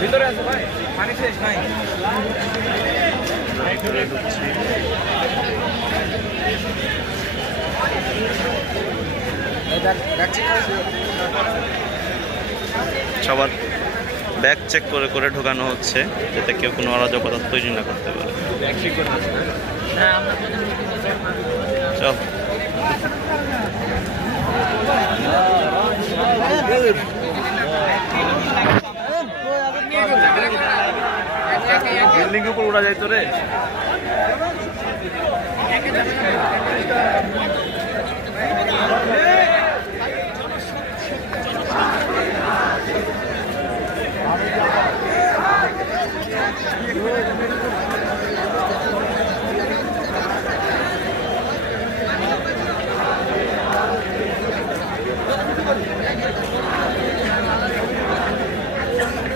ভিতরে আছে ভাই, পানি শেষ নাই। সবার ব্যাগ চেক করে করে ঢোকানো হচ্ছে, যাতে কেউ কোনো অরাজকতা তৈরি না করতে পারে। চল বিল্ডিং উপর উড়া যায় তো রে।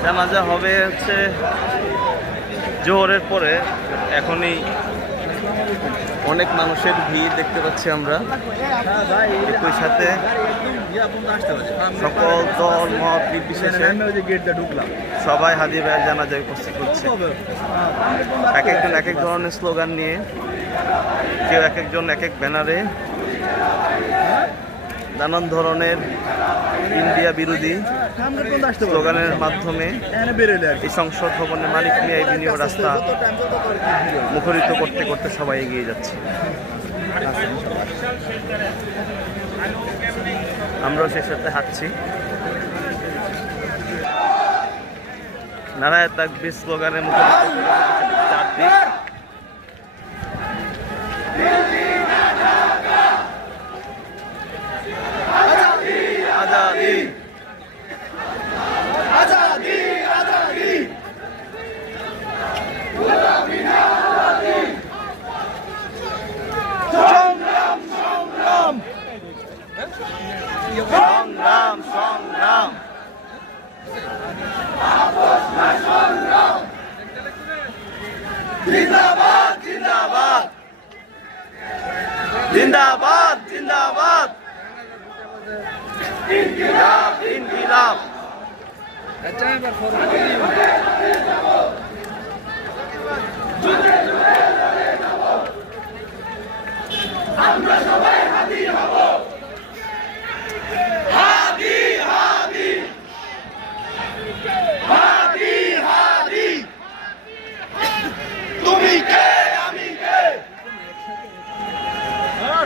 জানাজা হবে হচ্ছে জোহরের পরে। এখনই অনেক মানুষের ভিড় দেখতে পাচ্ছি আমরা। একই সাথে সকল দল মত নির্বিশেষে সবাই হাদি ভাইয়ের জানাজায় উপস্থিত হচ্ছে। এক একজন এক এক ধরনের স্লোগান নিয়ে, কেউ এক একজন এক এক ব্যানারে নানান ধরনের ইন্ডিয়া বিরোধী স্লোগানের মাধ্যমে এই সংসদ ভবনের মালিক নিয়ে এই বিনিয়োগ রাস্তা মুখরিত করতে করতে সবাই এগিয়ে যাচ্ছে। আমরাও সেই সাথে হাঁটছি। নারায়ে তাকবীর স্লোগানের মুখরিত চারদিক। আজাদি আজাদি আজাদি সংগ্রাম সংগ্রাম সংগ্রাম সংগ্রাম জিন্দাবাদ জিন্দাবাদ জিন্দাবাদ জিন্দাবাদ ইনকিলাব ইনকিলাব। আমরা সবাই হাদি হব, হাদি হাদি হাদি হাদি। তুমি কে আমি কে?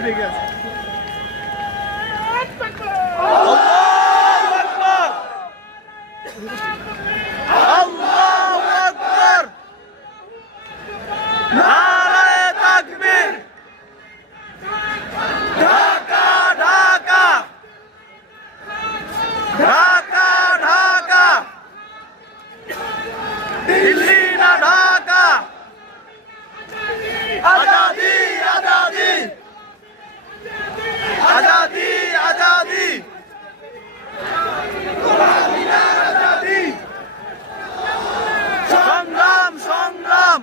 ঠিক আছে। আল্লাহু আকবার আল্লাহু আকবার নারায়ে তাকবীর। ঢাকা ঢাকা ঢাকা ঢাকা দিল্লি না ঢাকা। আজাদি আজাদি আজাদি আজাদি আজাদি। সংগ্রাম সংগ্রাম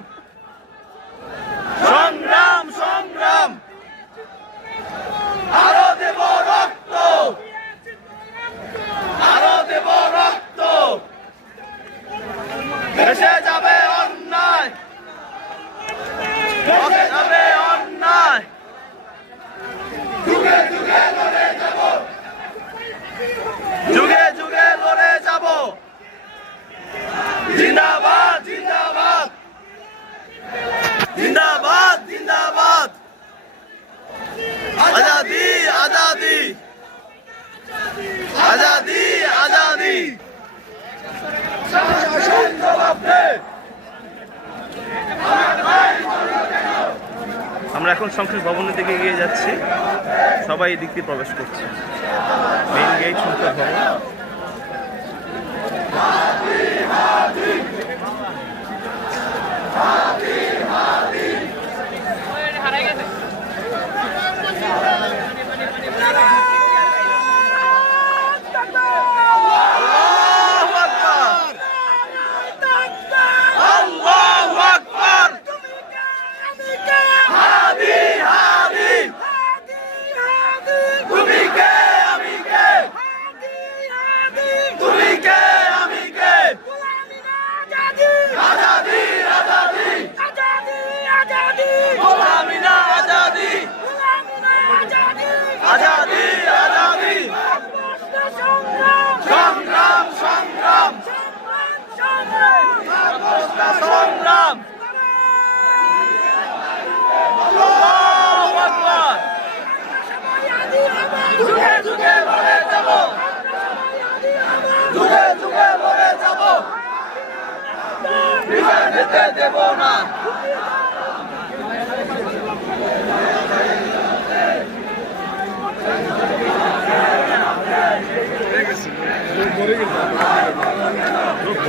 সংগ্রাম সংগ্রাম। আরো দেব রক্ত, আরো দেব রক্ত। ভেসে যাবে অন্যায়, ভেসে যাবে অন্যায়। যুগে যুগে লড়ে যাব, যুগে যুগে লড়ে যাব। জিন্দাবাদ জিন্দাবাদ জিন্দাবাদ জিন্দাবাদ। আজাদি আজাদি আজাদি আজাদি। আমরা এখন সংসদ ভবনের দিকে এগিয়ে যাচ্ছি। সবাই এই দিক দিয়ে প্রবেশ করছে। মেইন গেট সংসদ ভবন।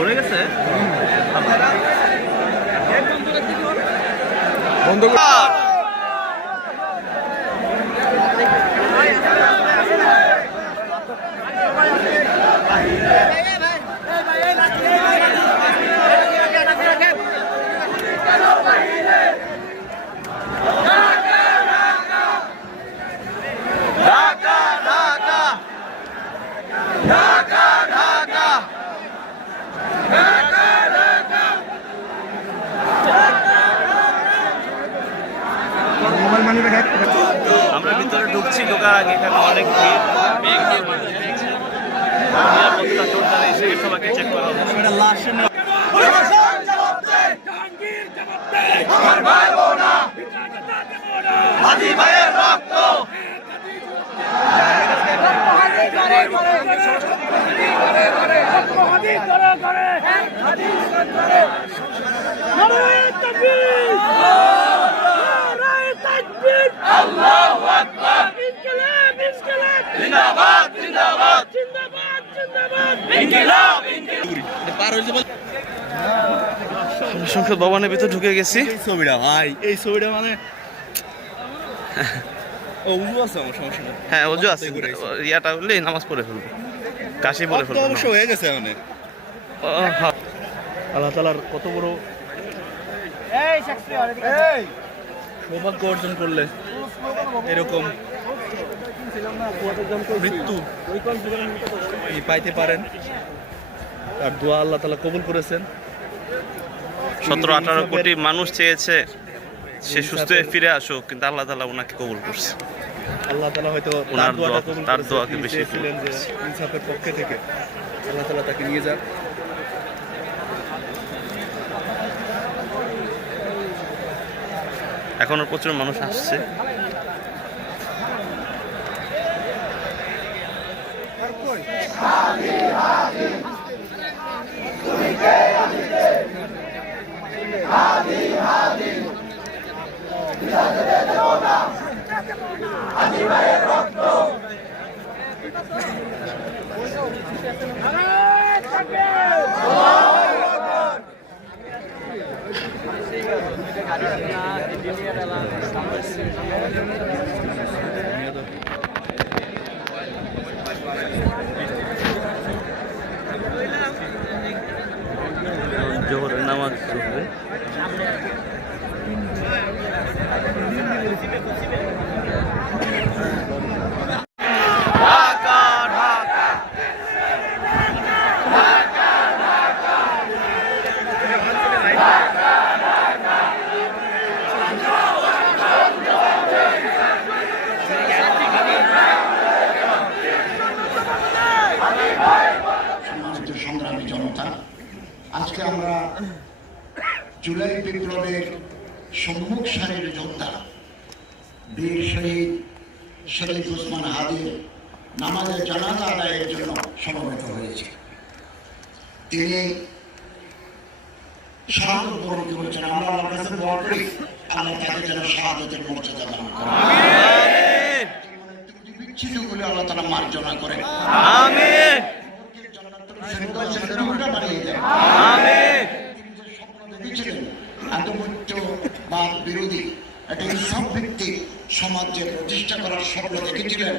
পড়ে গেছে বন্ধ আমরা ভিতরে ঢুকছি, ঢোকার আগে এখানে অনেক ভিড়, নিরাপত্তা জোরদার এসে সবাইকে চেক করা হচ্ছে। আল্লাহু আকবার ইনকিলাব ইনকিলাব জিন্দাবাদ জিন্দাবাদ জিন্দাবাদ জিন্দাবাদ ইনকিলাব ইনকিলাব সংসদ ভবনের ভিতর ঢুকে গেছি। ছবিটা ভাই, এই ছবিটা মানে উজু আছে আমার সমস্যা নেই। হ্যাঁ ওজু আছে, ইয়াটা হলে নামাজ পড়ে ফেলবো, কাশি পড়ে ফেলবো। অবশ্য হয়ে গেছে মানে আল্লাহ তাআলার কত বড় সৌভাগ্য অর্জন করলে এরকম মৃত্যু পাইতে পারেন। তার দোয়া আল্লাহ তাআলা কবুল করেছেন। 17-18 কোটি মানুষ চেয়েছে সে সুস্থ হয়ে ফিরে আসুক, কিন্তু আল্লাহ তাআলা ওনাকে কবুল করছে। আল্লাহ তাআলা হয়তো ওনার দোয়াটা কবুল তার করেছেন। দোয়াকে তিনি বেশি চেয়েছিলেন যে ইনসাফের পক্ষে থেকে আল্লাহ তাআলা তাকে নিয়ে যান। এখনো প্রচুর মানুষ আসছে। জোহরের নামাজ পড়বে। সংগ্রামী জনতা, আজকে আমরা জুলাই বিপ্লবের সম্মুখ সারির যোদ্ধা বীর শহীদ শরীফ ওসমান হাদির নামাজে জানাজা আদায়ের জন্য সমবেত হয়েছে। তিনি শাহাদত বরণ করেছেন। আমরা আল্লাহর কাছে দোয়া করি আল্লাহ তাকে যেন শাহাদতের মর্যাদা দান করেন, বিচ্ছিন্ন বলে আল্লাহ তাআলা মার্জনা করেন। আমিন বিরোধী একটা ইনসাফ ভিত্তিক সমাজের প্রতিষ্ঠা করার স্বপ্ন দেখেছিলেন,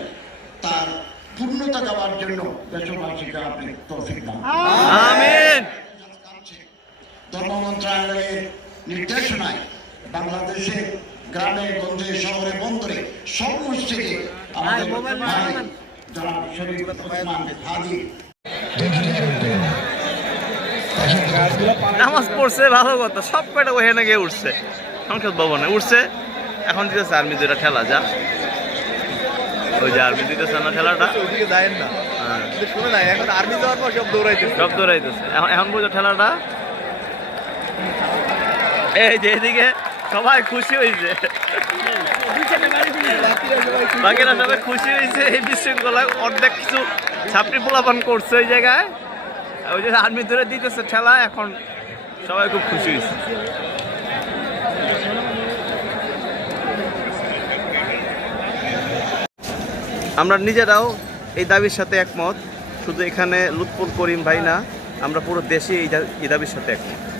তার পূর্ণতা দেওয়ার জন্য দেশবাসীকে আপনি তৌফিক দান। আমিন। ধর্ম মন্ত্রণালয়ের নির্দেশনায় বাংলাদেশে গ্রামে গঞ্জে শহরে বন্দরে সব মসজিদে আমাদের ভাই জনাব শরীফ ওসমান হাদি নামাজ পড়ছে, ভালো কথা। সব কয়টা ওখানে গিয়ে উঠছে, সংসদ ভবনে উঠছে। এখন দিতেছে আর্মি দুটা ঠেলা, যা ওই যে আর্মি দিতেছে না ঠেলাটা, ওইদিকে যায়েন না, শুনে নাই। এখন আর্মি যাওয়ার পর সব দৌড়াইতেছে, সব দৌড়াইতেছে। এখন বুঝো ঠেলাটা, এই যে এদিকে সবাই খুশি হয়েছে, বাকিরা সবাই খুশি হয়েছে। এই বিশৃঙ্খলায় অর্ধেক কিছু ছাপড়ি পোলাপান করছে ওই জায়গায়, ওই যে আর্মি ধরে দিতেছে ঠেলা। এখন সবাই খুব খুশি হয়েছে। আমরা নিজেরাও এই দাবির সাথে একমত। শুধু এখানে লুৎফুল করিম ভাই না, আমরা পুরো দেশে এই দাবির সাথে একমত।